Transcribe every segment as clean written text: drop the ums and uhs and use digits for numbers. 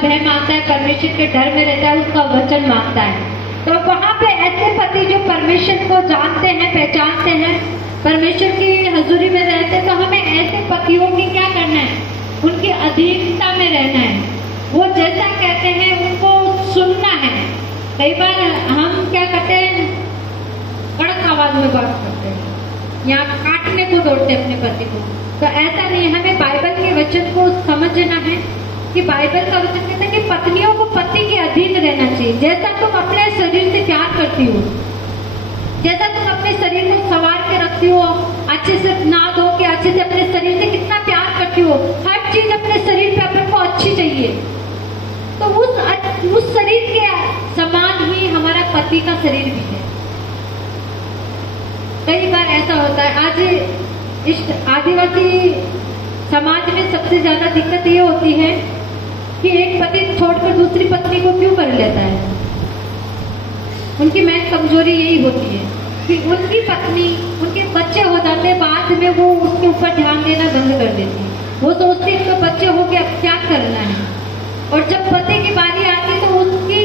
भय मांगता है, परमेश्वर के डर में रहता है, उसका वचन मांगता है। तो वहाँ पे ऐसे पति जो परमेश्वर को जानते हैं, पहचानते हैं, परमेश्वर की हजूरी में रहते हैं, तो हमें ऐसे पतियों की क्या करना है? उनकी अधीनता में रहना है। वो जैसा कहते हैं उनको सुनना है। कई बार हम क्या करते हैं, कड़क आवाज में बात करते हैं या काटने को दौड़ते हैं अपने पति को। तो ऐसा नहीं, हमें बाइबल के वचन को समझना है कि बाइबल का वचन कहता है कि पत्नियों को पति के अधीन रहना चाहिए। जैसा तुम अपने शरीर से प्यार करती हो, जैसा तुम अपने शरीर को संवार के रखती हो, अच्छे से नहा धो के अच्छे से अपने शरीर से कितना प्यार करती हो, हर चीज अपने शरीर पे अपन को अच्छी चाहिए, तो उस शरीर के समान ही हमारा पति का शरीर भी है। कई बार ऐसा होता है, आज इस आदिवासी समाज में सबसे ज्यादा दिक्कत ये होती है कि एक पति छोड़कर दूसरी पत्नी को क्यों कर लेता है। उनकी मेन कमजोरी यही होती है कि उनकी पत्नी, उनके बच्चे हो जाते हैं, बाद में वो उसके ऊपर ध्यान देना बंद कर देती है। वो सोचती है तो बच्चे हो गए, अब क्या करना है। और जब पति की बारी आती है तो उसकी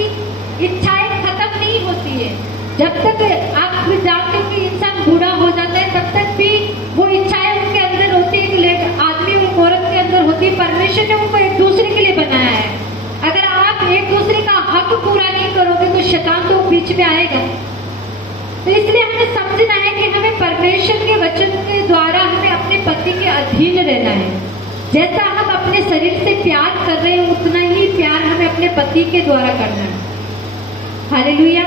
इच्छाएं खत्म नहीं होती है। जब तक आप जानते हो कि इंसान बूढ़ा हो जाता है, तब तक भी वो इच्छाएं उनके अंदर होती है, एक आदमी और औरत के अंदर होती है। परमेश्वर ने उनको एक दूसरे के लिए बनाया है। अगर आप एक दूसरे का हक पूरा नहीं करोगे तो शैतान तो बीच में आएगा। तो इसलिए हमें समझना है कि हमें परमेश्वर के वचन के द्वारा हमें अपने पति के अधीन रहना है। जैसा हम अपने शरीर से प्यार कर रहे हैं, उतना ही प्यार हमें अपने पति के द्वारा करना है। हालेलुया,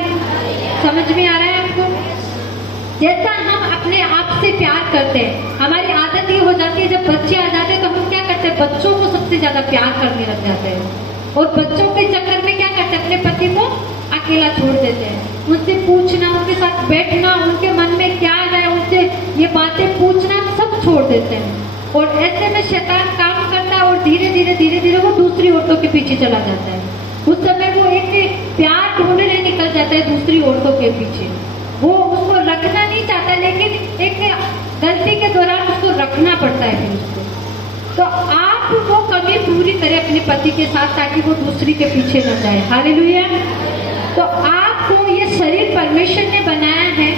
समझ में आ रहा है आपको? जैसा हम अपने आप से प्यार करते हैं, हमारी आदत ये हो जाती है, जब बच्चे आ जाते हैं तो हम क्या करते हैं, बच्चों को सबसे ज्यादा प्यार करने लग जाते हैं। और बच्चों के चक्कर में क्या करते हैं, अपने पति को अकेला छोड़ देते हैं। उनसे पूछना, उनके साथ बैठना, उनके मन में क्या है, उनसे ये बातें पूछना सब छोड़ देते हैं। और ऐसे में शैतान काम करता है और धीरे धीरे वो दूसरी औरतों के पीछे चला जाता है। उस समय वो एक प्यार ढूंढने निकल जाता है दूसरी औरतों के पीछे। वो उसको रखना नहीं चाहता, लेकिन एक गलती के दौरान उसको रखना पड़ता है फिर उसको। तो आप वो कमी पूरी करें अपने पति के साथ, ताकि वो दूसरी के पीछे न जाए। हालेलुया। तो आपको ये शरीर परमेश्वर ने बनाया है,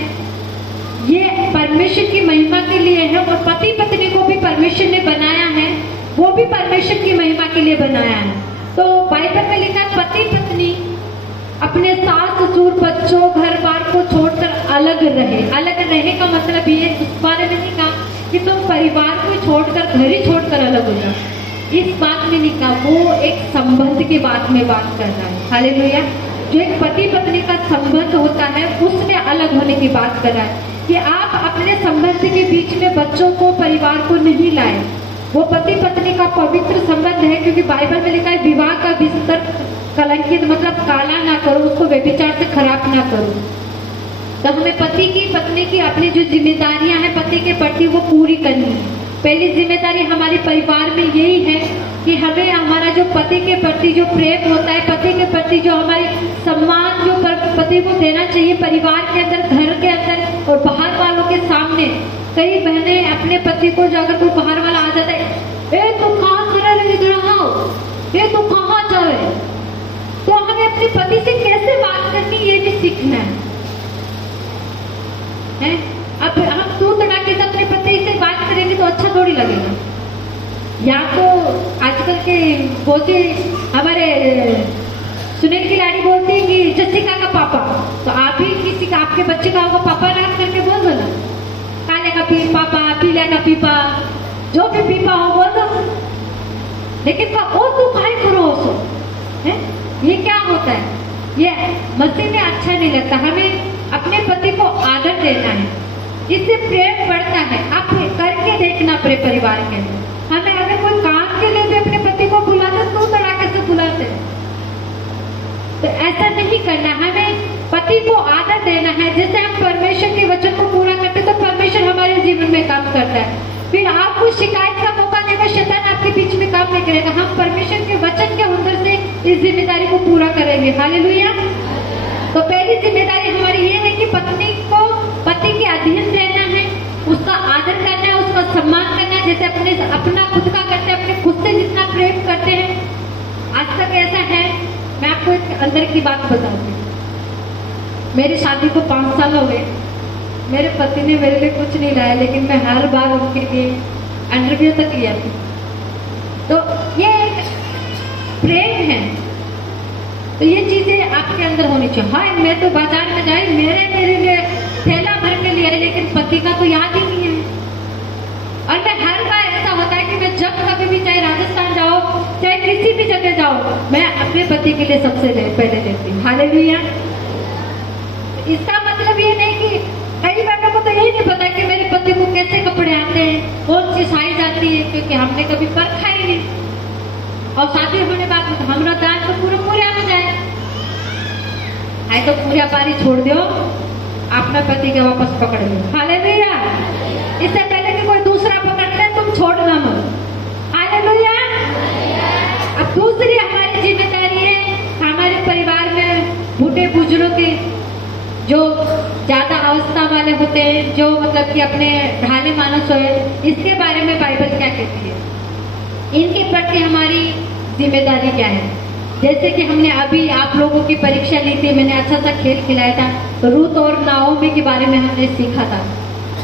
ये परमेश्वर की महिमा के लिए है। और पति पत्नी को भी परमेश्वर ने बनाया है, वो भी परमेश्वर की महिमा के लिए बनाया है। तो बाइबल में लिखा है, पति पत्नी अपने सास ससुर बच्चों घर बार को छोड़कर अलग रहे। अलग रहने का मतलब ये इस बारे में नहीं कहा कि तुम परिवार को छोड़कर, घर ही छोड़कर अलग हो जाओ, इस बात में नहीं कहा। वो एक संबंध की बात में बात कर रहा है। हालेलुया। जो एक पति पत्नी का संबंध होता है, उसमें अलग होने की बात कर रहा है कि आप अपने संबंध के बीच में बच्चों को, परिवार को नहीं लाए। वो पति पत्नी का पवित्र संबंध है, क्योंकि बाइबल में लिखा है विवाह का बिस्तर कलंकित, मतलब काला ना करो, उसको व्यभिचार से खराब ना करो। तो हमें पति की पत्नी की अपनी जो जिम्मेदारियां हैं पति के प्रति, वो पूरी करनी है। पहली जिम्मेदारी हमारे परिवार में यही है कि हमें हमारा जो पति के प्रति जो प्रेम होता है, पति के प्रति जो हमारी सम्मान जो पति को देना चाहिए, परिवार के अंदर, घर के अंदर और बाहर वालों के सामने। कई बहनें अपने पति को, जो अगर कोई बाहर वाला आ जाता है, ए तू कहाँ खड़ा रहे, इधर आओ, ए तू कहाँ जाए, तो हमें अपने पति से कैसे बात करनी ये भी सीखना है। अब हम तू तड़ाके से अपने पति से बात करेंगे तो अच्छा थोड़ी लगेगा। या तो आजकल के बोलते, हमारे सुनील की लाड़ी बोलती है कि जसिका का पापा, तो आप ही किसी का, आपके बच्चे का होगा पापा रात करके बोल दो ना, काले का पी पापा, पीले का पीपा, जो भी पीपा हो बोल दो। लेकिन ओ तू काहे करो सो है, ये क्या होता है, ये मसीह में अच्छा नहीं लगता। हमें अपने पति को आदर देना है, इससे प्रेम बढ़ता है। आप करके देखना अपने परिवार के लिए। हमें अगर कोई काम के लिए भी अपने पति को बुलाते तो तड़ाके से बुलाते, तो ऐसा नहीं करना। हमें पति को आदर देना है। जैसे हम परमेश्वर के वचन को पूरा करते तो परमेश्वर हमारे जीवन में काम करता है। फिर आपको शिकायत का मौका देगा, शैतान आपके बीच में काम नहीं करेगा। हम परमेश्वर के वचन के अंदर से इस जिम्मेदारी को पूरा करेंगे। हालेलुया। तो पहली जिम्मेदारी हमारी ये है कि पत्नी को पति के अधीन रहना है, उसका आदर करना है, उसका सम्मान करना है, जैसे अपना खुद का करते हैं, अपने खुद से जितना प्रेम करते हैं। आज आज तक ऐसा है। मैं आपको एक अंदर की बात बताऊंगी। मेरी शादी को 5 साल हो गए। मेरे पति ने मेरे लिए कुछ नहीं लाया, लेकिन मैं हर बार उनके लिए अंडरवियर तक लिया थी। तो ये एक प्रेम है। तो ये चीजें आपके अंदर होनी चाहिए। हाँ, मैं तो बाजार में जाई, मेरे लिए थैला भर के लिया, लेकिन पति का तो याद ही नहीं है। और मैं हर बार ऐसा होता है कि मैं जब कभी भी, चाहे राजस्थान जाओ, चाहे किसी भी जगह जाओ, मैं अपने पति के लिए सबसे पहले लेती हूँ। हालेलुया। इसका मतलब ये नहीं कि कई बहनों को तो यही नहीं पता कि मेरे पति को कैसे कपड़े आते हैं, कौन सी साइज आती है, क्योंकि हमने कभी परखा ही नहीं। और शादी होने बाद हमारा दान तो पूरा हो जाए। आए तो पूरा पारी छोड़ दो, अपना पति के वापस पकड़ लो। हालेलुया। इससे पहले कि कोई दूसरा पकड़ ले, तुम छोड़ना मत। हालेलुया। अब दूसरी हमारी जिम्मेदारी है, हमारे परिवार में बूढ़े बुजुर्ग के जो ज्यादा अवस्था वाले होते हैं, जो मतलब कि अपने ढाले मानस हुए, इसके बारे में बाइबल क्या कहती है, इनके प्रति हमारी जिम्मेदारी क्या है। जैसे कि हमने अभी आप लोगों की परीक्षा ली थी, मैंने अच्छा सा खेल खिलाया था, तो रूत और नाओमी के बारे में हमने सीखा था।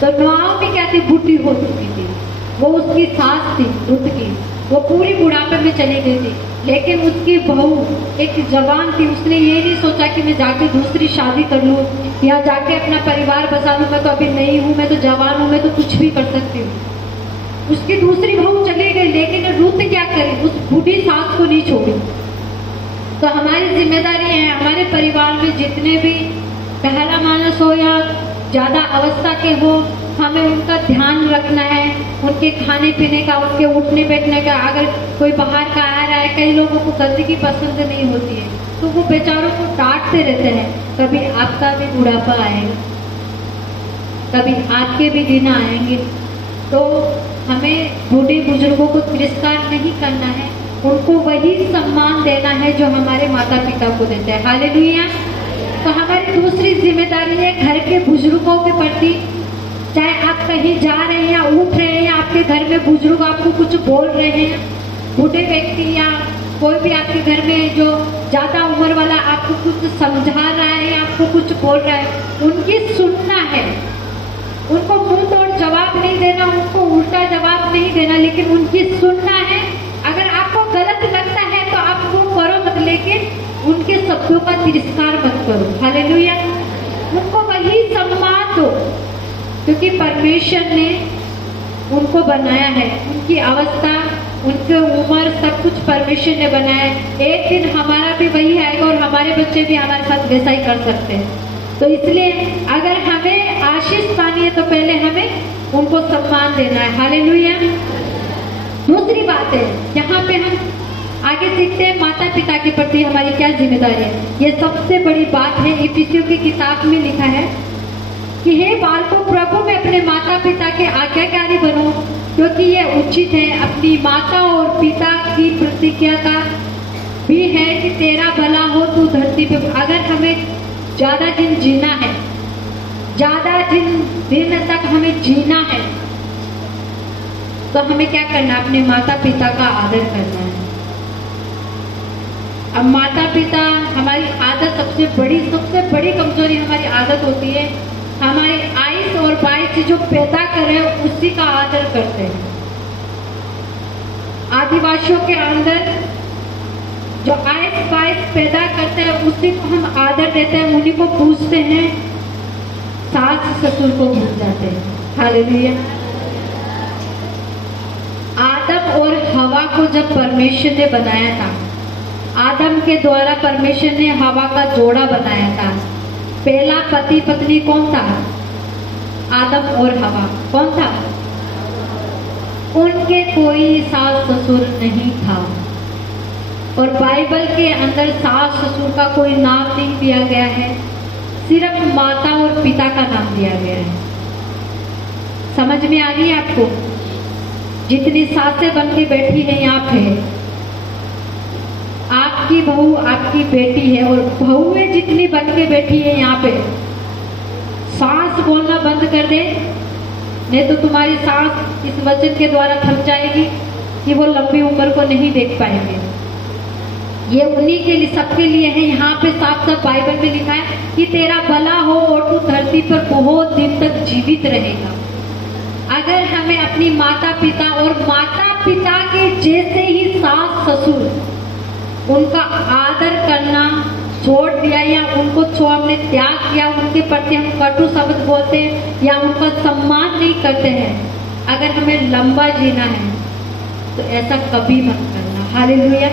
तो नाओमी क्या थी, बूढ़ी हो चुकी थी। वो उसकी सास थी रूत की, वो पूरी बुढ़ापे में चली गई थी, लेकिन उसकी बहू एक जवान थी। उसने ये नहीं सोचा कि मैं जाके दूसरी शादी कर लूं या जाके अपना परिवार बसा लूं, मैं तो अभी नहीं हूं, मैं तो जवान हूं, मैं तो कुछ भी कर सकती हूँ। उसकी दूसरी बहू चली गई, लेकिन रूत क्या करी, उस बूढ़ी सास को नहीं छोड़ी। तो हमारी जिम्मेदारी है, हमारे परिवार में जितने भी पहला मानस हो या ज्यादा अवस्था के हो, हमें उनका ध्यान रखना है, उनके खाने पीने का, उनके उठने बैठने का। अगर कोई बाहर का आ रहा है, कई लोगों को गंदगी पसंद नहीं होती है, तो वो बेचारों को डांटते रहते हैं। कभी आपका भी बुढ़ापा आएगा, कभी आपके भी दिन आएंगे, तो हमें बूढ़े बुजुर्गों को तिरस्कार नहीं करना है, उनको वही सम्मान देना है जो हमारे माता पिता को देते हैं। हालेलुया। तो हमारी दूसरी जिम्मेदारी है घर के बुजुर्गों के प्रति। चाहे आप कहीं जा रहे हैं या उठ रहे हैं, या आपके घर में बुजुर्ग आपको कुछ बोल रहे हैं, बूढ़े व्यक्ति या कोई भी आपके घर में जो ज्यादा उम्र वाला आपको कुछ समझा रहा है या आपको कुछ बोल रहा है, उनकी सुनना है। उनको मुंह तोड़ जवाब नहीं देना, उनको उल्टा जवाब नहीं देना, लेकिन उनकी सुनना है। अगर आपको गलत लगता है तो आप वो करो मत, लेकिन उनके शब्दों का तिरस्कार मत करो। हालेलुया। उनको वही सम्मान दो, क्योंकि परमेश्वर ने उनको बनाया है। उनकी अवस्था, उनकी उम्र, सब कुछ परमेश्वर ने बनाया है। एक दिन हमारा भी वही आएगा और हमारे बच्चे भी हमारे साथ वैसा ही कर सकते हैं। तो इसलिए अगर हमें आशीष पानी है तो पहले हमें उनको सम्मान देना है। हालेलुया। दूसरी बात है, यहाँ पे हम आगे सीखते हैं माता पिता के प्रति हमारी क्या जिम्मेदारी है। ये सबसे बड़ी बात है। इफिसियों की किताब में लिखा है कि हे बालकों, प्रभु में अपने माता पिता के आज्ञाकारी बनो, क्योंकि ये उचित है। अपनी माता और पिता की प्रतिज्ञा का भी है कि तेरा भला हो तू धरती पे। अगर हमें ज्यादा दिन जीना है, ज्यादा दिन तक हमें जीना है, तो हमें क्या करना है, अपने माता पिता का आदर करना है। अब माता पिता हमारी आदत, सबसे बड़ी कमजोरी हमारी आदत होती है, हमारे आइस और बाइस जो पैदा करे उसी का आदर करते हैं। आदिवासियों के अंदर जो आइस बाइस पैदा करते हैं उसी को हम आदर देते हैं, उन्हीं को पूजते हैं, सास ससुर को भूल जाते हैं। हालेलुया। आदम और हवा को जब परमेश्वर ने बनाया था, आदम के द्वारा परमेश्वर ने हवा का जोड़ा बनाया था। पहला पति पत्नी कौन था? आदम और हवा। कौन था? उनके कोई सास ससुर नहीं था। और बाइबल के अंदर सास ससुर का कोई नाम नहीं दिया गया है, सिर्फ माता और पिता का नाम दिया गया है। समझ में आ रही है आपको? जितनी सासें बन के बैठी है यहाँ पे, आपकी बहू आपकी बेटी है, और बहुएं जितनी बन के बैठी है यहाँ पे, सास बोलना बंद कर दे, नहीं तो तुम्हारी सास इस वचन के द्वारा थक जाएगी कि वो लंबी उम्र को नहीं देख पाएंगे। ये उन्हीं के लिए, सबके लिए है। यहाँ पे साफ साफ बाइबल में लिखा है कि तेरा भला हो और तू धरती पर बहुत दिन तक जीवित रहेगा। अगर हमें अपनी माता पिता और माता पिता के जैसे ही सास ससुर उनका आदर करना छोड़ दिया या उनको हमने त्याग किया, उनके प्रति हम कटु शब्द बोलते हैं या उनका सम्मान नहीं करते हैं, अगर हमें लंबा जीना है तो ऐसा कभी मत करना। हालेलुया।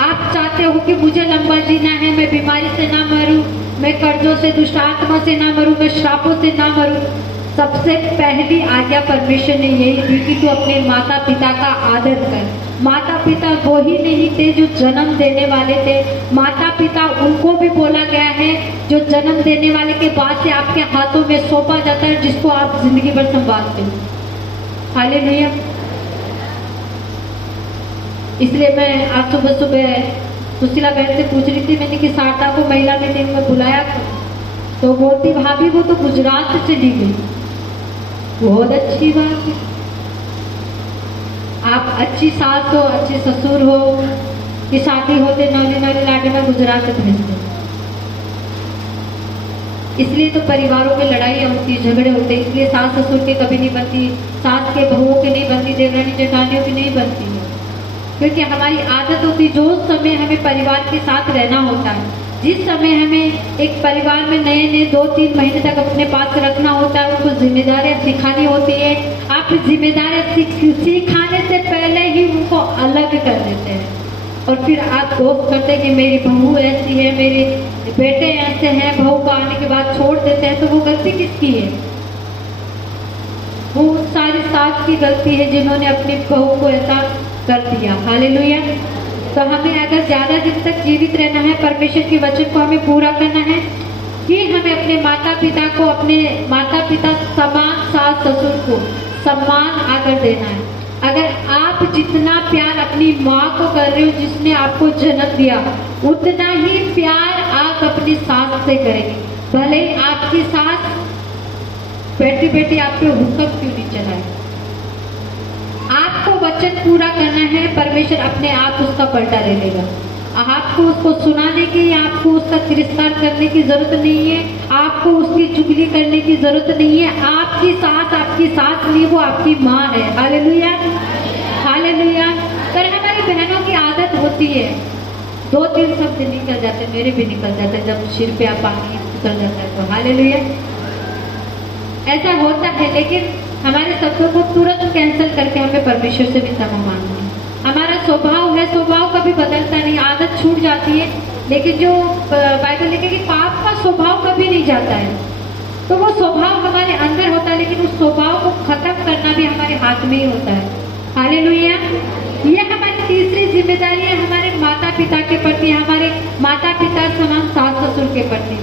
आप चाहते हो कि मुझे लंबा जीना है, मैं बीमारी से ना मरूं, मैं कर्जों से, दुष्ट आत्मा से ना मरूं, मैं श्रापों से ना मरूं। सबसे पहली आज्ञा परमेश्वर ने यही दी कि तू अपने माता पिता का आदर कर। माता पिता वो ही नहीं थे जो जन्म देने वाले थे, माता पिता उनको भी बोला गया है जो जन्म देने वाले के बाद से आपके हाथों में सौंपा जाता है, जिसको आप जिंदगी भर संभालते हो। हालेलुया। इसलिए मैं आज सुबह सुबह सुशीला बहन से पूछ रही थी, मैंने कि सारदा को महिला मीटिंग में बुलाया तो बोलती भाभी वो तो गुजरात से चली गई। बहुत अच्छी बात है, आप अच्छी सास हो, अच्छे ससुर हो कि शादी होते नौली नौली लाडे में गुजरात भेजते। इसलिए तो परिवारों में लड़ाइयाँ होती, झगड़े होते, इसलिए सास ससुर के कभी नहीं बनती, सास के बहुओं के नहीं बनती, देवरानी जेठानियों की नहीं बनती है, क्योंकि हमारी आदत होती जो समय हमें परिवार के साथ रहना होता है, जिस समय हमें एक परिवार में नए 2-3 महीने तक अपने पास रखना होता है, उनको जिम्मेदारियां सिखानी होती है। आप जिम्मेदारियां सिखाने से पहले ही उनको अलग कर देते हैं और फिर आप दोस्त करते हैं कि मेरी बहू ऐसी है, मेरे बेटे ऐसे हैं, बहू को आने के बाद छोड़ देते हैं। तो वो गलती किसकी है? वो सारी सास की गलती है जिन्होंने अपनी बहू को ऐसा कर दिया। हालेलुया। तो हमें अगर ज्यादा दिन तक जीवित रहना है, परमेश्वर के वचन को हमें पूरा करना है कि हमें अपने माता पिता को, अपने माता पिता समान सास ससुर को सम्मान आकर देना है। अगर आप जितना प्यार अपनी माँ को कर रहे हो जिसने आपको जन्म दिया, उतना ही प्यार आप अपनी सास से करेंगे। भले ही आपकी सास बेटी बेटी आप पे हुक्म क्यों नहीं चलाए, आपको वचन पूरा करना है, परमेश्वर अपने आप उसका पलटा ले लेगा। आपको उसको सुनाने की, आपको उसका तिरस्कार करने की जरूरत नहीं है, आपको उसकी चुगली करने की जरूरत नहीं है। आपकी सास नहीं, वो आपकी माँ है। Hallelujah, hallelujah. पर हमारी बहनों की आदत होती है 2-3 शब्द निकल जाते, मेरे भी निकल जाते जब सिर पे आप पानी उतर जाता है तो। हालेलुया, ऐसा होता है, लेकिन हमारे शब्दों को तुरंत कैंसिल करके हमें परमेश्वर से भी क्षमा मांगना है। हमारा स्वभाव है, स्वभाव कभी बदलता नहीं, आदत छूट जाती है, लेकिन जो बाइबल लिखे कि पाप का स्वभाव कभी नहीं जाता है। तो वो स्वभाव हमारे अंदर होता है, लेकिन उस स्वभाव को खत्म करना भी हमारे हाथ में ही होता है। हालेलुया। ये हमारी तीसरी जिम्मेदारी है हमारे माता पिता के प्रति, हमारे माता पिता समान सास ससुर के प्रति।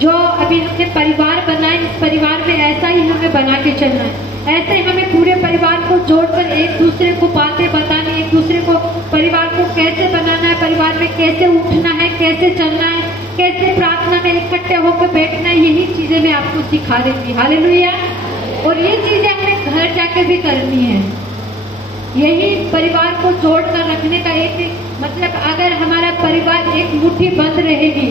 जो अभी हमने परिवार बनाए, इस परिवार में ऐसा ही हमें बना के चलना है। ऐसे हमें पूरे परिवार को जोड़कर एक दूसरे को बातें बतानी, एक दूसरे को परिवार को कैसे बनाना है, परिवार में कैसे उठना है, कैसे चलना है, कैसे प्रार्थना में इकट्ठे होकर बैठना है, यही चीजें मैं आपको सिखा देती। हालेलुया। और ये चीजें हमें घर जाके भी करनी है। यही परिवार को जोड़ कर रखने का एक मतलब, अगर हमारा परिवार एक मुट्ठी बंद रहेगी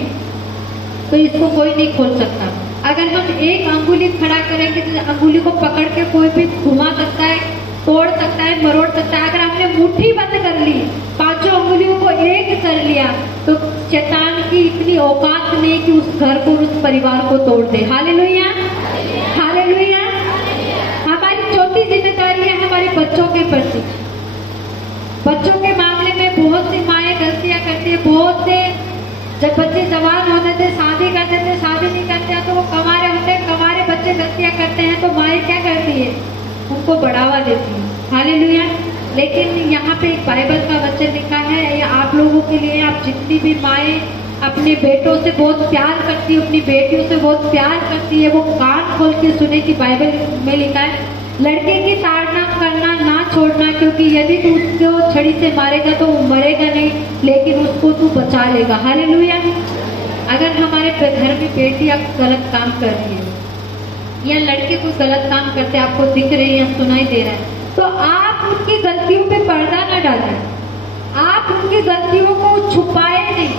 तो इसको कोई नहीं खोल सकता। अगर हम एक अंगुली खड़ा करेंगे तो अंगुली को पकड़ के कोई भी घुमा सकता है, तोड़ सकता है, मरोड़ सकता है। अगर हमने मुट्ठी बंद कर ली, 5 अंगुलियों को एक कर लिया, तो शैतान की इतनी औकात नहीं कि उस घर को, उस परिवार को तोड़ दे। Hallelujah, hallelujah. हमारी चौथी जिम्मेदारी है हमारे बच्चों के प्रति। बच्चों के मामले में बहुत सी माएँ गलतियां करती है। बहुत से जब बच्चे जवान होते थे, शादी करते थे, शादी नहीं करते तो वो कमारे होते हैं, कमारे बच्चे गलतियां करते हैं तो माएँ क्या करती है? उनको बढ़ावा देती है। हालेलुया। लेकिन यहाँ पे एक बाइबल का वचन लिखा है, ये आप लोगों के लिए, आप जितनी भी माएँ अपने बेटों से बहुत प्यार करती है, अपनी बेटियों से बहुत प्यार करती है, वो कान खोल के सुने कि बाइबल में लिखा है, लड़के की ताड़ना करना ना छोड़ना, क्योंकि यदि तू उसको छड़ी से मारेगा तो वो मरेगा नहीं, लेकिन उसको तू बचा लेगा। हालेलुया। अगर हमारे घर में बेटी अब गलत काम कर रही है या लड़के कोई गलत काम करते आपको दिख रही है या सुनाई दे रहा है, तो आप उनकी गलतियों पे पर्दा न डालें। आप उनकी गलतियों को छुपाए नहीं,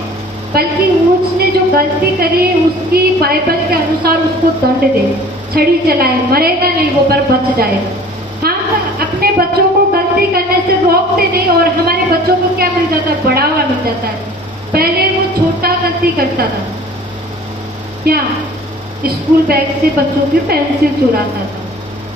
बल्कि उसने जो गलती करी उसकी बाइबल के अनुसार उसको दंड दे, छड़ी चलाए, मरेगा नहीं वो पर बच जाएगा। हम अपने बच्चों को गलती करने से रोकते नहीं और हमारे बच्चों को क्या मिल जाता है? बढ़ावा मिल जाता है। पहले वो छोटा गलती करता था, क्या स्कूल बैग से बच्चों की पेंसिल चुराता था,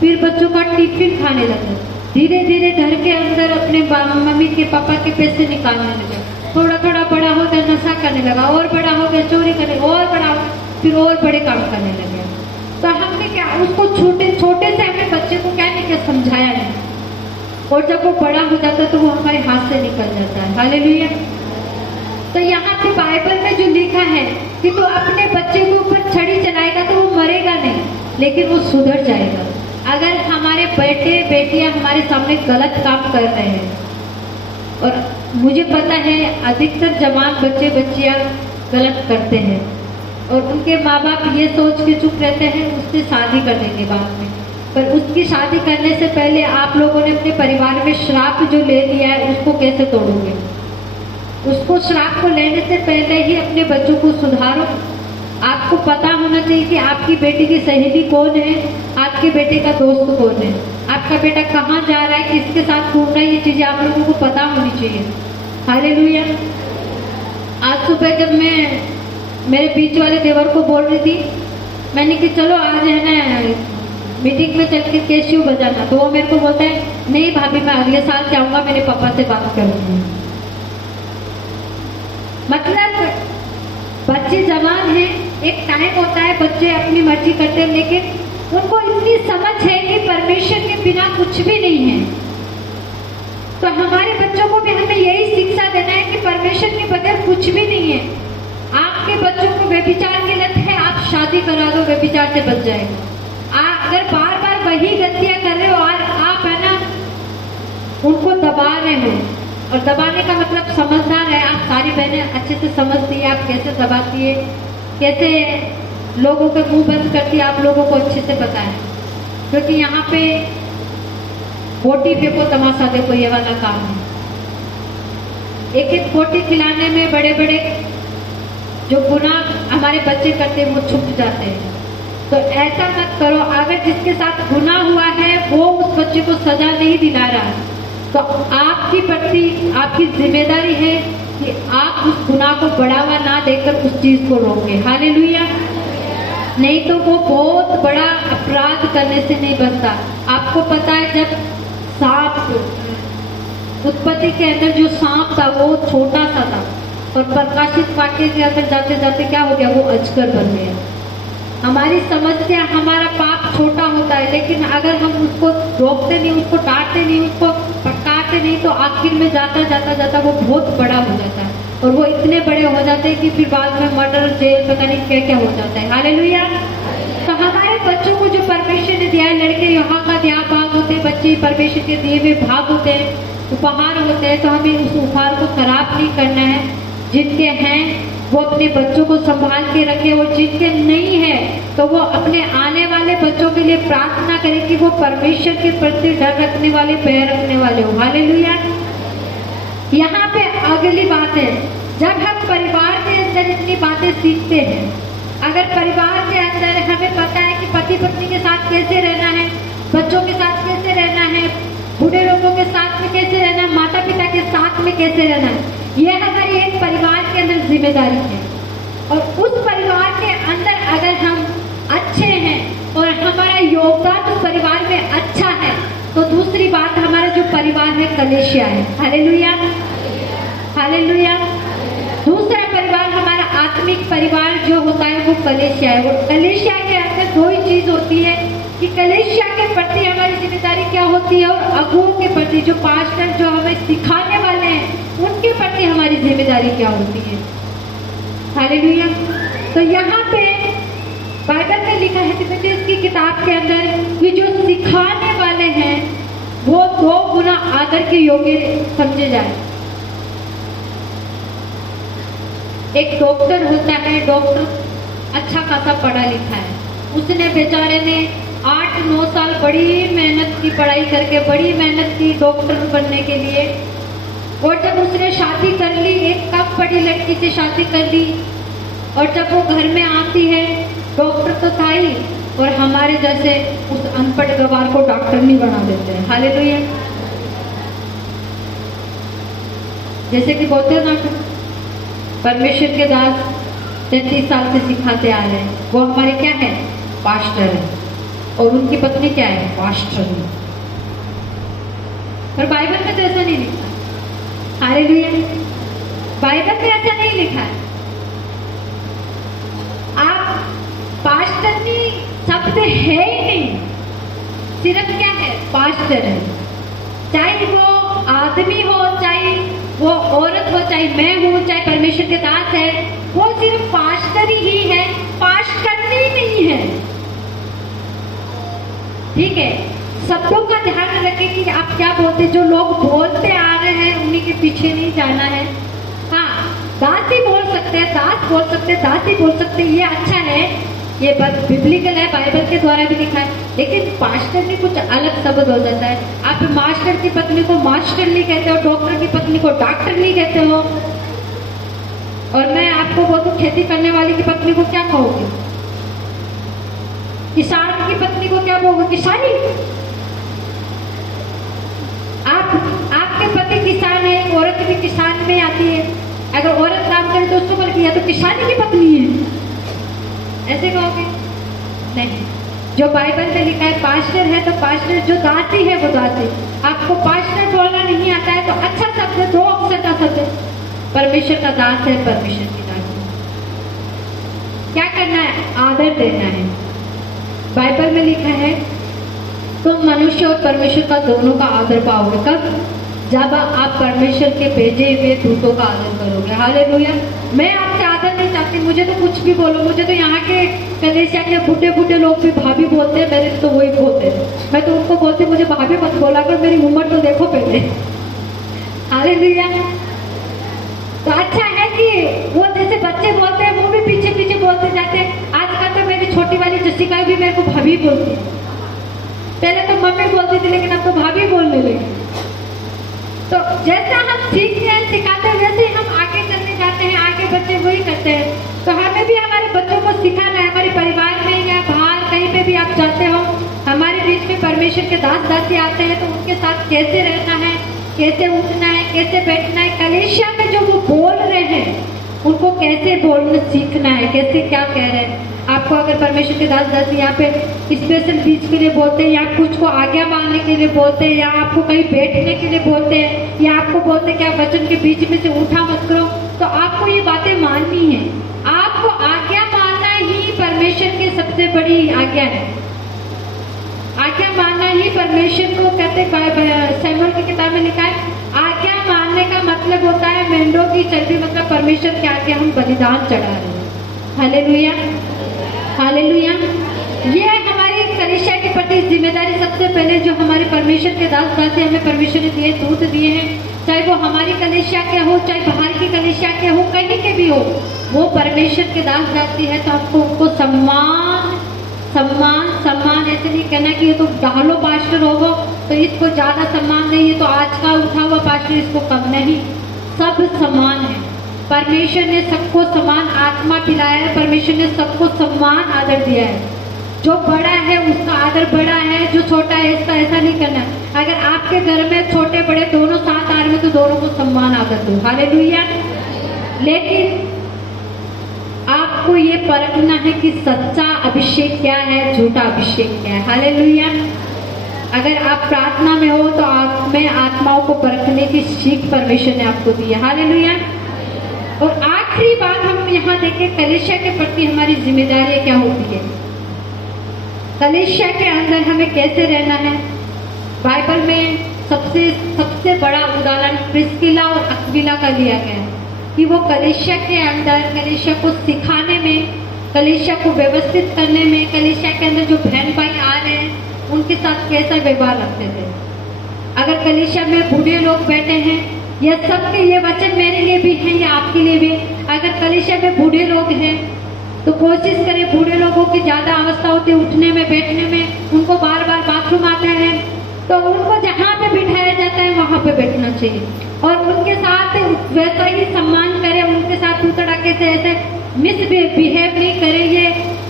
फिर बच्चों का टिफिन खाने लगा, धीरे धीरे घर के अंदर अपने मम्मी के पापा के पैसे निकालने लगा, थोड़ा थोड़ा बड़ा हो गया नशा करने लगा, और बड़ा हो गया चोरी करने, और बड़ा हो गया फिर और बड़े काम करने लगे। तो हमने क्या उसको छोटे छोटे से अपने बच्चे को क्या नहीं क्या समझाया नहीं, और जब वो बड़ा हो जाता है तो वो हमारे हाथ से निकल जाता है। हालेलुया। तो यहाँ पे बाइबल में जो लिखा है कि तो अपने बच्चे के ऊपर छड़ी चलाएगा तो वो मरेगा नहीं, लेकिन वो सुधर जाएगा। अगर हमारे बेटे बेटियां हमारे सामने गलत काम कर रहे हैं, और मुझे पता है अधिकतर जवान बच्चे बच्चियां गलत करते हैं, और उनके माँ बाप ये सोच के चुप रहते हैं उससे शादी करने के बाद में, पर उसकी शादी करने से पहले आप लोगों ने अपने परिवार में श्राप जो ले लिया है उसको कैसे तोड़ोगे? उसको श्राप को लेने से पहले ही अपने बच्चों को सुधारो। आपको पता होना चाहिए कि आपकी बेटी की सहेली कौन है, आपके बेटे का दोस्त कौन है, आपका बेटा कहाँ जा रहा है, किसके साथ घूम रहा है, ये चीजें आप लोगों को पता होनी चाहिए। हालेलुया। आज सुबह जब मैं मेरे बीच वाले देवर को बोल रही थी, मैंने कि चलो आज है ना मीटिंग में चल के कैशियो बजाना, तो वो मेरे को बोलता है नहीं भाभी मैं अगले साल जाऊंगा, मेरे पापा से बात करूंगी। मतलब बच्चे जवान हैं, एक टाइम होता है बच्चे अपनी मर्जी करते हैं, लेकिन उनको इतनी समझ है कि परमेश्वर के बिना कुछ भी नहीं है। तो हमारे बच्चों को भी हमें यही शिक्षा देना है कि परमेश्वर के बगैर कुछ भी नहीं है। आपके बच्चों को व्यभिचार की लत है, आप शादी करा दो, व्यभिचार से बच जाएगा। अगर बार बार वही गलतियां कर रहे हो और आप है ना उनको दबा रहे हो, और दबाने का मतलब समझदार है, आप सारी बहनें अच्छे से समझती है आप कैसे दबाती है, कैसे लोगों के मुंह बंद करती है, आप लोगों को अच्छे से पता है। क्योंकि यहाँ पे बोटी फेंको तमाशा देखो ये वाला काम है। एक एक बोटी खिलाने में बड़े बड़े जो गुनाह हमारे बच्चे करते हैं वो छुप जाते हैं। तो ऐसा मत करो। अगर जिसके साथ गुनाह हुआ है वो उस बच्चे को सजा नहीं दिला रहा, तो आपकी प्रति आपकी जिम्मेदारी है कि आप उस गुनाह को बढ़ावा ना देकर उस चीज को रोके। हालेलुया। नहीं तो वो बहुत बड़ा अपराध करने से नहीं बचता। आपको पता है जब सांप उत्पत्ति के अंदर जो सांप था वो छोटा सा था, और प्रकाशित वाक्य के अंदर जाते जाते क्या हो गया, वो अजगर बन गया। हमारी समझ से हमारा पाप छोटा होता है, लेकिन अगर हम उसको रोकते नहीं, उसको डांटते नहीं, उसको पटकाते नहीं, तो आखिर में जाता जाता जाता वो बहुत बड़ा हो जाता है, और वो इतने बड़े हो जाते हैं कि फिर बाद में मर्डर, जेल, पता नहीं क्या क्या हो जाता है। हालेलुया। तो हमारे बच्चों को जो परमेश्वर ने दिया है, लड़के यहाँ का दिया भाग होते हैं, बच्चे परमेश्वर के दिए हुए भाग होते हैं, उपहार होते हैं, तो हमें उस उपहार को खराब नहीं करना है। जिनके हैं वो अपने बच्चों को संभाल के रखे, और जिनके नहीं है तो वो अपने आने वाले बच्चों के लिए प्रार्थना करें कि वो परमेश्वर के प्रति डर रखने वाले, पैर रखने वाले हो। हालेलुया। यहाँ पे अगली बात है, जब हम परिवार के अंदर इतनी बातें सीखते हैं, अगर परिवार के अंदर हमें पता है कि पति पत्नी के साथ कैसे रहना है, बच्चों के साथ कैसे रहना है, बूढ़े लोगों के साथ में कैसे रहना है, माता पिता के साथ में कैसे रहना है, यह हमारी एक परिवार के अंदर जिम्मेदारी है। और उस परिवार के अंदर अगर हम अच्छे हैं और हमारा योगदान उस परिवार में अच्छा है, तो दूसरी बात हमारा जो परिवार है कलेशिया है। हालेलुया। हालेलुया। दूसरा परिवार हमारा आत्मिक परिवार जो होता है वो कलेशिया है। वो कलेशिया के अंदर दो ही चीज होती है कि कलेशिया के प्रति हमारी जिम्मेदारी क्या होती है, और अगुओं के प्रति, जो पास्टर जो हमें सिखाने वाले हैं, उनके प्रति हमारी जिम्मेदारी क्या होती है। हालेलुया। तो यहाँ पे बाइबल में लिखा है तीमुथियुस की किताब के अंदर कि जो सिखाने वाले हैं वो 2 गुना आदर के योग्य समझे जाए। एक डॉक्टर होता है, डॉक्टर अच्छा खासा पढ़ा लिखा है, उसने बेचारे ने 8-9 साल बड़ी मेहनत की, पढ़ाई करके बड़ी मेहनत की डॉक्टर बनने के लिए, और जब उसने शादी कर ली, एक कम पढ़ी लड़की से शादी कर ली, और जब वो घर में आती है, डॉक्टर तो था ही, और हमारे जैसे उस अनपढ़ गवार को डॉक्टर नहीं बना देते हैं। हालेलुया। जैसे कि बोलते हैं ना, परमेश्वर के दास 33 साल से सिखाते आ रहे हैं, वो हमारे क्या है, पास्टर है, और उनकी पत्नी क्या है, पास्टर है। पर बाइबल में तो ऐसा नहीं लिखा। हालेलुया। बाइबल में ऐसा नहीं लिखा है। आप पास्टरनी शब्द है ही नहीं, सिर्फ क्या है, पास्टर है। चाहे वो आदमी हो, चाहे वो औरत हो, चाहे मैं हूं, चाहे परमेश्वर के दास है, वो सिर्फ पास्टर ही है, पास्टरनी नहीं है। ठीक है, शब्दों का ध्यान रखें कि आप क्या बोलते। जो लोग बोलते आ रहे हैं उन्हीं के पीछे नहीं जाना है। हाँ, दास ही बोल सकते हैं, दास बोल सकते हैं, दास ही बोल सकते हैं, ये अच्छा है, ये बात बिब्लिकल है, बाइबल के द्वारा भी लिखा है। लेकिन पास्टर में कुछ अलग शब्द हो जाता है। आप मास्टर की पत्नी को मास्टर नहीं कहते हो, डॉक्टर की पत्नी को डॉक्टर नहीं कहते हो। और मैं आपको बोलूं, खेती करने वाली की पत्नी को क्या कहोगे, किसान की पत्नी को क्या कहोगे, किसानी। आपके पति किसान है, औरत भी किसान में आती है। अगर औरत काम करे तो उसको बोल किया तो किसानी की पत्नी है, ऐसे कहोगे नहीं। जो बाइबल में लिखा है पास्टर है तो पास्टर, जो दासी है वो दासी। आपको पास्टर बोलना नहीं आता है तो अच्छा शब्द, 2 अक्षर का शब्द, परमेश्वर का दास है, परमेश्वर की दासी। क्या करना है, आदर देना है। बाइबल में लिखा है तुम मनुष्य और परमेश्वर का दोनों का आदर पाओगे। कब, जब आप परमेश्वर के भेजे हुए दूतों का आदर करोगे। हालेलुया। मैं आपसे आदर नहीं चाहती, मुझे तो कुछ भी बोलो, मुझे तो यहाँ के कलीसिया के बुढ़े बुढ़े लोग भी भाभी बोलते हैं, मेरे तो वही बोलते हैं। मैं तो उनको बोलती मुझे भाभी मत बोला कर, मेरी उम्र तो देखो पहले। हालेलुया। तो अच्छा है कि वो जैसे बच्चे बोलते हैं वो भी पीछे पीछे बोलते जाते हैं। आजकल तो मेरी छोटी वाली जसिका भी मेरे को भाभी बोलती है। पहले तो मम्मी बोलती थी, लेकिन अब तो भाभी बोलने लगी। तो जैसा हम सीखते हैं, सिखाते हैं, वैसे ही हम आगे चलने जाते हैं, आगे बच्चे वही करते हैं। तो हमें भी हमारे बच्चों को सिखाना है, हमारे परिवार में या बाहर कहीं पे भी आप जाते हो, हमारे बीच में परमेश्वर के दास दासी आते हैं, तो उनके साथ कैसे रहना है, कैसे उठना है, कैसे बैठना है। कलीसिया में जो वो बोल रहे हैं उनको कैसे बोलना सीखना है, कैसे क्या कह रहे हैं। आपको अगर परमेश्वर के दास दासी यहाँ पे स्पेशल बीच के लिए बोलते हैं, या कुछ को आज्ञा मानने के लिए बोलते हैं, या आपको कहीं बैठने के लिए बोलते हैं, या आपको बोलते हैं कि आप वचन के बीच में से उठा मत करो, तो आपको ये बातें माननी है। आपको आज्ञा मानना ही परमेश्वर की सबसे बड़ी आज्ञा है। आज्ञा मानना ही परमेश्वर को कहते, सैमुएल की किताब में लिखा है, आज्ञा मानने का मतलब होता है मेंढों की चर्बी, मतलब परमेश्वर के आगे हम बलिदान चढ़ा रहे हैं। Hallelujah, hallelujah. ये है हमारी कलीसिया के प्रति जिम्मेदारी। सबसे पहले जो हमारे परमेश्वर के दास दासी हमें परमेश्वर ने दिए, दूत दिए हैं, चाहे वो हमारी कलीसिया के हो, चाहे बाहर की कलीसिया के हो, कहीं के भी हो, वो परमेश्वर के दास दासी है। तो आपको उनको सम्मान सम्मान सम्मान ऐसे नहीं कहना कि ये तो डालो पास्टर होगा तो इसको ज्यादा सम्मान नहीं है, तो आज का उठा हुआ पास्टर इसको कम नहीं। सब समान है। परमेश्वर ने सबको समान आत्मा पिलाया है, परमेश्वर ने सबको समान आदर दिया है। जो बड़ा है उसका आदर बड़ा है, जो छोटा है इसका ऐसा नहीं करना। अगर आपके घर में छोटे बड़े दोनों साथ आ रहे हैं तो दोनों को सम्मान आदर दो। हालेलुया। लेकिन आपको ये परखना है कि सच्चा अभिषेक क्या है, झूठा अभिषेक क्या है। हालेलुया। अगर आप प्रार्थना में हो तो आप में आत्माओं को परखने की सीख परमेश्वर ने आपको दी है। हालेलुया। और आखिरी बात हम यहाँ देखें, कलीसिया के प्रति हमारी जिम्मेदारी क्या होती है, कलीसिया के अंदर हमें कैसे रहना है। बाइबल में सबसे बड़ा उदाहरण प्रिस्किला और अक्विला का लिया गया है कि वो कलीसिया के अंदर, कलीसिया को सिखाने में, कलीसिया को व्यवस्थित करने में, कलीसिया के अंदर जो बहन भाई आ रहे हैं उनके साथ कैसा व्यवहार रखते थे। अगर कलीसिया में बूढ़े लोग बैठे हैं, यह सबके ये वचन मेरे लिए भी है, या आपके लिए भी, अगर कलीसिया में बूढ़े लोग हैं तो कोशिश करें, बूढ़े लोगों की ज्यादा अवस्था होती है उठने में बैठने में, उनको बार बार बाथरूम आता है, तो उनको जहाँ पे बिठाया जाता है वहां पे बैठना चाहिए और उनके साथ वैसा ही सम्मान करें, उनके साथ तू तड़ाके से ऐसे मिसबिहेव नहीं करे। ये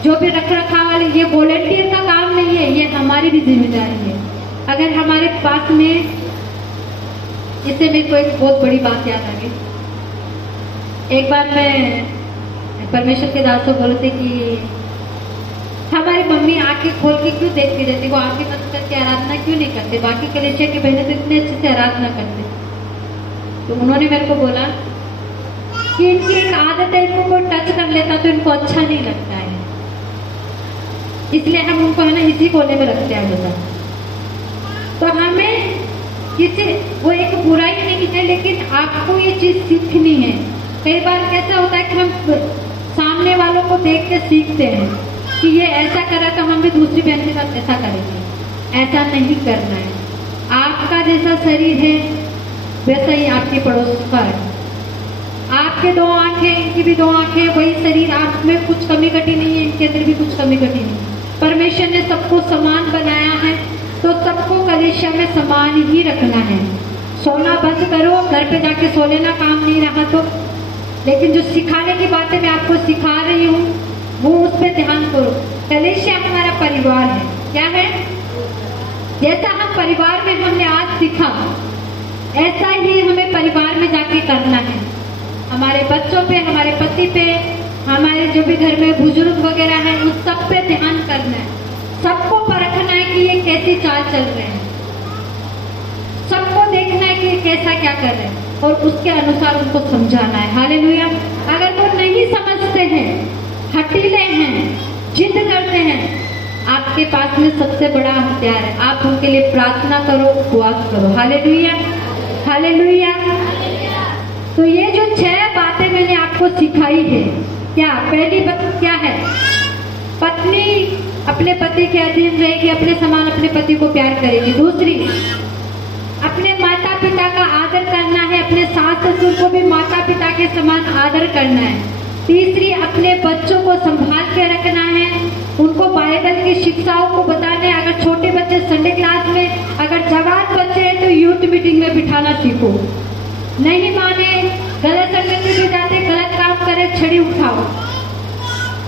जो भी रख रखाव वाले, ये वॉलंटियर का काम नहीं है, ये हमारी भी जिम्मेदारी है। अगर हमारे पास में, इससे मेरे को एक बहुत बड़ी बात याद आ गई। एक बार मैं परमेश्वर के दास को बोलते कि हमारी मम्मी आंखें खोल के क्यों देखती रहती, वो आंखें बंद करके आराधना क्यों नहीं करते, बाकी कलीसिया के बहनें तो इतने अच्छे से आराधना करते। तो उन्होंने मेरे को बोला कि इनकी एक आदत है, इनको कोई टच कर लेता तो इनको अच्छा नहीं लगता है, इसलिए हम उनको है ना इसी कोने में रखते हैं हमेशा। तो हमें किसी, वो एक बुराई नहीं है, लेकिन आपको ये चीज सीखनी है। कई बार कैसा होता है कि हम सामने वालों को देख के सीखते हैं कि ये ऐसा करा तो हम भी दूसरी बहन के साथ ऐसा करेंगे। ऐसा नहीं करना है। आपका जैसा शरीर है वैसा ही आपके पड़ोस का है। आपके दो आंखें, इनकी भी दो आंखें, वही शरीर, आप में कुछ कमी घटी नहीं है, इनके अंदर भी कुछ कमी घटी नहीं है। परमेश्वर ने सबको समान बनाया है, तो सबको कलीसिया में समान ही रखना है। सोना बंद करो, घर पे जाके सो लेना, काम नहीं रहा तो। लेकिन जो सिखाने की बातें मैं आपको सिखा रही हूँ वो उस पर ध्यान करो। कलीसिया हमारा परिवार है। क्या है? जैसा हम परिवार में हमने आज सीखा, ऐसा ही हमें परिवार में जाके करना है। हमारे बच्चों पे, हमारे पति पे, हमारे जो भी घर में बुजुर्ग वगैरह है, उन सब पे ध्यान करना है। सबको परखना है कि ये कैसी चाल चल रहे हैं, सबको देखना है कि ये कैसा क्या कर रहे हैं और उसके अनुसार उनको समझाना है। हालेलुया। अगर वो नहीं समझते हैं, हठीले हैं, जिद करते हैं, आपके पास में सबसे बड़ा हथियार है, आप उनके लिए प्रार्थना करो, उपवास करो। Hallelujah, hallelujah. तो ये जो 6 बातें मैंने आपको सिखाई है, क्या पहली बात क्या है? पत्नी अपने पति के अधीन रहेगी, अपने समान अपने पति को प्यार करेगी। दूसरी, अपने माता पिता का आदर करना है, अपने सास ससुर को भी माता पिता के समान आदर करना है। तीसरी, अपने बच्चों को संभाल के रखना है, उनको बाइबल की शिक्षाओं को बताना है। अगर छोटे बच्चे संडे क्लास में, अगर जवान बच्चे हैं तो यूथ मीटिंग में बिठाना सीखो। नहीं माने, गलत संगति में जाते, गलत काम करे, छड़ी उठाओ,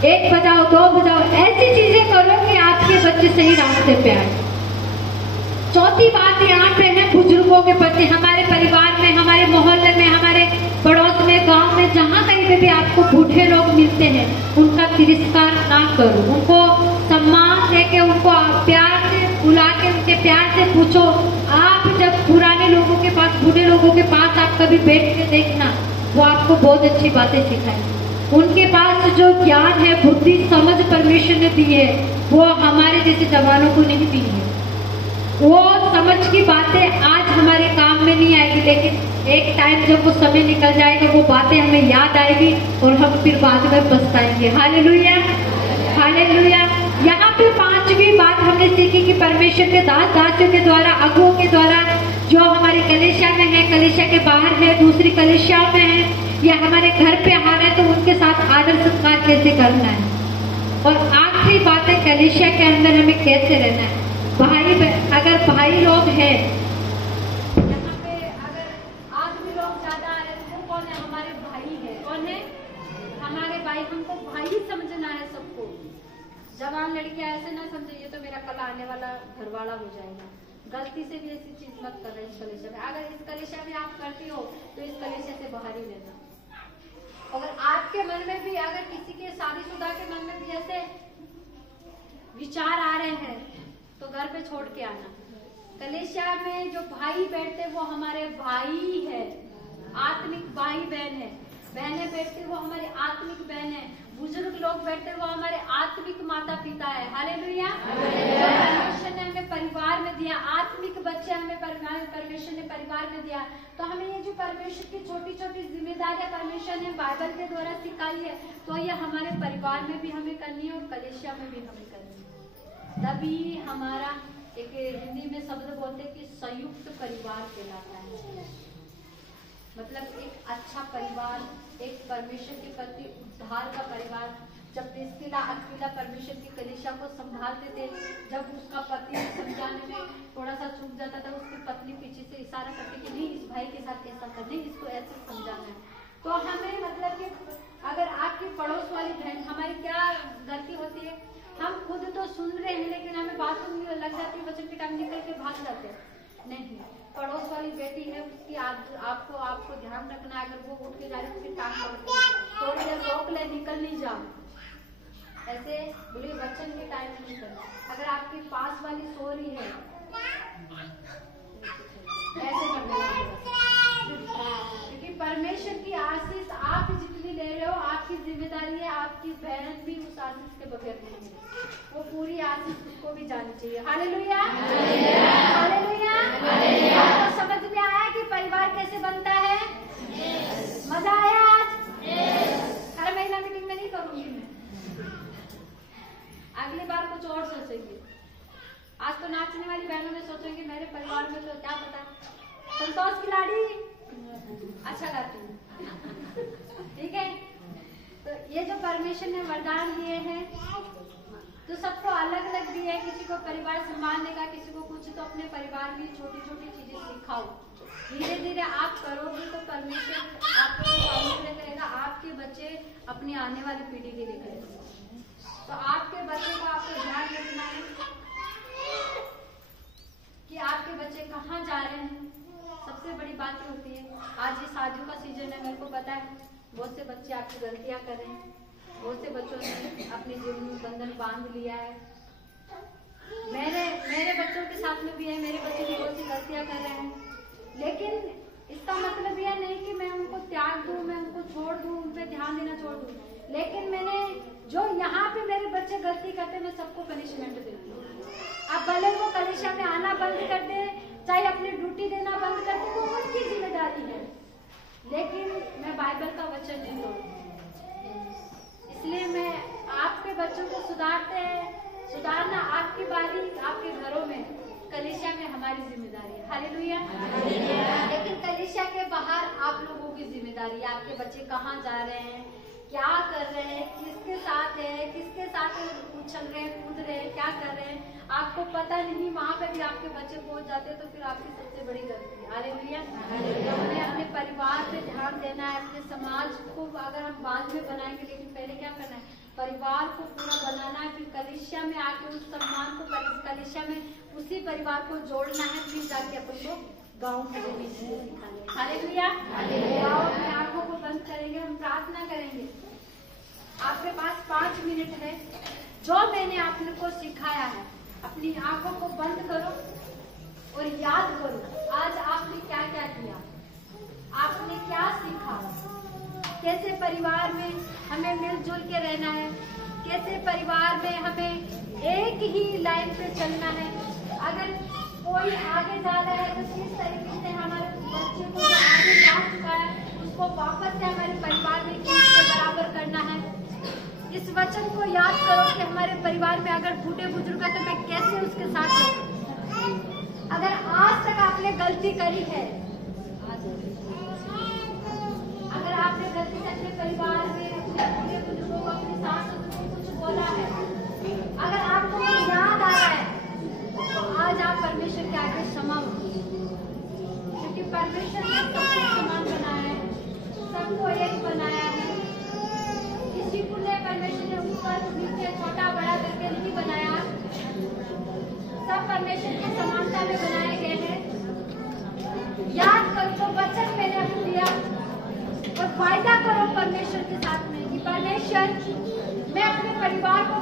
1 बजाओ, 2 बजाओ, ऐसी चीजें करो कि आपके बच्चे सही रास्ते पे आए। चौथी बात यहाँ पे है बुजुर्गों के प्रति। हमारे परिवार में, हमारे मोहल्ले में, हमारे पड़ोस में, गांव में, जहाँ कहीं भी आपको बूढ़े लोग मिलते हैं, उनका तिरस्कार ना करो, उनको सम्मान देके, उनको प्यार से बुला के, उनके प्यार से पूछो। आप जब पुराने लोगों के पास, बूढ़े लोगों के पास आप कभी बैठ के देखना, वो आपको बहुत अच्छी बातें सिखाएंगे। उनके पास जो ज्ञान है, बुद्धि, समझ परमेश्वर ने दी है, वो हमारे जैसे जवानों को नहीं दी है। वो समझ की बातें आज हमारे काम में नहीं आएगी, लेकिन एक टाइम जब वो समय निकल जाएगा, वो बातें हमें याद आएगी और हम फिर बाद में पछताएंगे। Hallelujah, hallelujah. यहाँ पे 5वीं बात हमने सीखी कि परमेश्वर के दास दासियों के द्वारा, अगुओं के द्वारा, जो हमारी कलीसिया में है, कलीसिया के बाहर है, दूसरी कलीसिया में है, या हमारे घर पे आ रहे हैं, तो उनके साथ आदर सत्कार कैसे करना है। और आखिरी बात है कलीसिया के अंदर हमें कैसे रहना है। भाई, अगर भाई लोग हैं यहाँ पे, अगर आदमी लोग ज्यादा आ रहे हैं, वो कौन है? हमारे भाई है। कौन है? हमारे भाई। हमको भाई समझना है सबको। जवान लड़कियां ऐसे ना समझे ये तो मेरा कल आने वाला घरवाला हो जाएगा। गलती से भी ऐसी चीज मत कर रहे इस कलीसिया में। अगर इस कलीसिया में आप करती हो तो इस कलीसिया से बाहर ही रहना। अगर आपके मन में भी, अगर किसी के शादीशुदा के मन में भी ऐसे विचार आ रहे हैं तो घर पे छोड़ के आना। कलीसिया में जो भाई बैठते वो हमारे भाई है, आत्मिक भाई बहन है। बहनें बैठते वो हमारे आत्मिक बहन है। बुजुर्ग लोग बैठते वो हमारे आत्मिक माता पिता है। हालेलुया। परमेश्वर ने हमें परिवार में दिया, आत्मिक बच्चे हमें परमेश्वर ने परिवार में दिया। तो हमें ये जो परमेश्वर की छोटी छोटी जिम्मेदारियां परमेश्वर ने बाइबल के द्वारा सिखाई है, तो ये हमारे परिवार में भी हमें करनी है और कलीसिया में भी हमें करनी है। तभी हमारा, एक हिंदी में शब्द बोलते कि संयुक्त परिवार कहलाता है। मतलब एक अच्छा परिवार, एक परमेश्वर के प्रति उद्धार का परिवार। जब प्रिस्किला अक्विला परमेश्वर की कलीसिया को संभालते थे, जब उसका पति समझाने में थोड़ा सा चूक जाता था, उसकी पत्नी पीछे से इशारा करती कि नहीं, इस भाई के साथ ऐसा कर, नहीं इसको ऐसे समझाना है। तो हमें मतलब कि अगर आपकी पड़ोस वाली बहन, हमारी क्या गलती होती है, हम खुद तो सुन रहे हैं लेकिन हमें बात सुनने लग जाती है, वचन के टाइम निकल के भाग जाते हैं। नहीं, पड़ोस वाली बेटी है, उसकी आपको ध्यान रखना है। अगर वो उठ के जा रही है, उसकी टांग पकड़ के थोड़ी देर रोक ले, निकल नहीं जा, ऐसे बुरे वचन के टाइम में नहीं करना। अगर आपके पास वाली सो रही है, ऐसे करना, क्योंकि परमेश्वर की आशीष आप जितनी ले रहे हो, आपकी जिम्मेदारी है। आपकी बहन भी उस आशीष के बगैर नहीं है, वो पूरी आशीष उसको भी जानी चाहिए। Hallelujah, hallelujah. आपको समझ में आया कि परिवार कैसे बनता है? मजा आया आज? हर महिला मीटिंग में नहीं करूंगी मैं, अगली बार कुछ और सोचेंगे। आज तो नाचने वाली बहनों में सोचेंगे मेरे परिवार में तो क्या पता संतोष की लाड़ी अच्छा गाती है, ठीक है। तो ये जो परमेश्वर ने वरदान दिए हैं तो सबको अलग अलग दिए हैं। किसी को परिवार संभालने का, किसी को कुछ, तो अपने परिवार में छोटी छोटी चीजें सिखाओ। धीरे धीरे आप करोगे तो परमेश्वर आपको करेगा, आपके बच्चे अपनी आने वाली पीढ़ी के लिए करेंगे। तो आपके बच्चों का आपको ध्यान रखना है कि आपके बच्चे कहाँ जा रहे हैं। सबसे बड़ी बात ये होती है, आज ये शादियों का सीजन है, मेरे को पता है बहुत से बच्चे आपकी गलतियां कर रहे हैं, बहुत से बच्चों ने अपने जीवन में बंधन बांध लिया है। मेरे बच्चों के साथ में भी है, मेरे बच्चे भी बहुत सी गलतियां कर रहे हैं, लेकिन इसका मतलब यह नहीं कि मैं उनको त्याग दूं, मैं उनको छोड़ दूं, उन पे ध्यान देना छोड़ दूं। लेकिन मैंने जो यहाँ पे मेरे बच्चे गलती करते, मैं सबको पनिशमेंट देती हूँ। अब भले वो कलीसिया में आना बंद कर दे, चाहे अपनी ड्यूटी देना बंद कर दे, वो उनकी जिम्मेदारी है, लेकिन मैं बाइबल का वचन नहीं तोड़ती। इसलिए मैं आपके बच्चों को सुधारना आपकी बारी, आपके घरों में, कलीसिया में हमारी जिम्मेदारी है। हालेलुया। लेकिन कलीसिया के बाहर आप लोगों की जिम्मेदारी है। आपके बच्चे कहाँ जा रहे हैं, क्या कर रहे हैं, किसके साथ है, किसके साथ उछल रहे हैं, कूद रहे हैं, क्या कर रहे हैं, आपको पता नहीं। वहाँ पे भी आपके बच्चे पहुँच जाते हैं तो फिर आपकी सबसे बड़ी गलती है। हालेलुया। हमें अपने परिवार पे ध्यान देना है, अपने समाज को अगर हम बाद में बनाएंगे, लेकिन पहले क्या करना है, परिवार को पूरा बनाना है। फिर कलीसिया में आके उस सम्मान को, कलीसिया में उसी परिवार को जोड़ना है। फिर जाके अपन को गाँव में भी सिखाने। हालेलुया। गाँव में आंखों को बंद करेंगे, हम प्रार्थना करेंगे। आपके पास 5 मिनट है। जो मैंने आपको सिखाया है, अपनी आंखों को बंद करो और याद करो आज आपने क्या क्या किया, आपने क्या सीखा, कैसे परिवार में हमें मिलजुल के रहना है, कैसे परिवार में हमें एक ही लाइन पे चलना है। अगर कोई आगे जा रहा है तो किस तरीके से हमारे बच्चे को जो आगे जा चुका है उसको वापस से हमारे परिवार में किसके बराबर करना है। इस वचन को याद करो कि हमारे परिवार में अगर बूढ़े बुजुर्ग है तो मैं कैसे उसके साथ रहूं। अगर आज तक आपने गलती करी है, अगर आपने गलती से अपने परिवार में अपने बूढ़े बुजुर्गों को, अपने सास ससुर को कुछ बोला है, अगर आपको याद आ रहा है तो आज आप परमेश्वर के आगे क्षमा मांगिए, क्योंकि परमेश्वर ने सबको समान बनाया है, सबको एक बनाया है। किसी को ने परमेश्वर ने ऊपर नीचे छोटा बड़ा करके नहीं बनाया, सब परमेश्वर की समानता में बनाए गए हैं। याद करो तो वचन मैंने आपको दिया और वायदा करो परमेश्वर के साथ में कि परमेश्वर मैं अपने परिवार को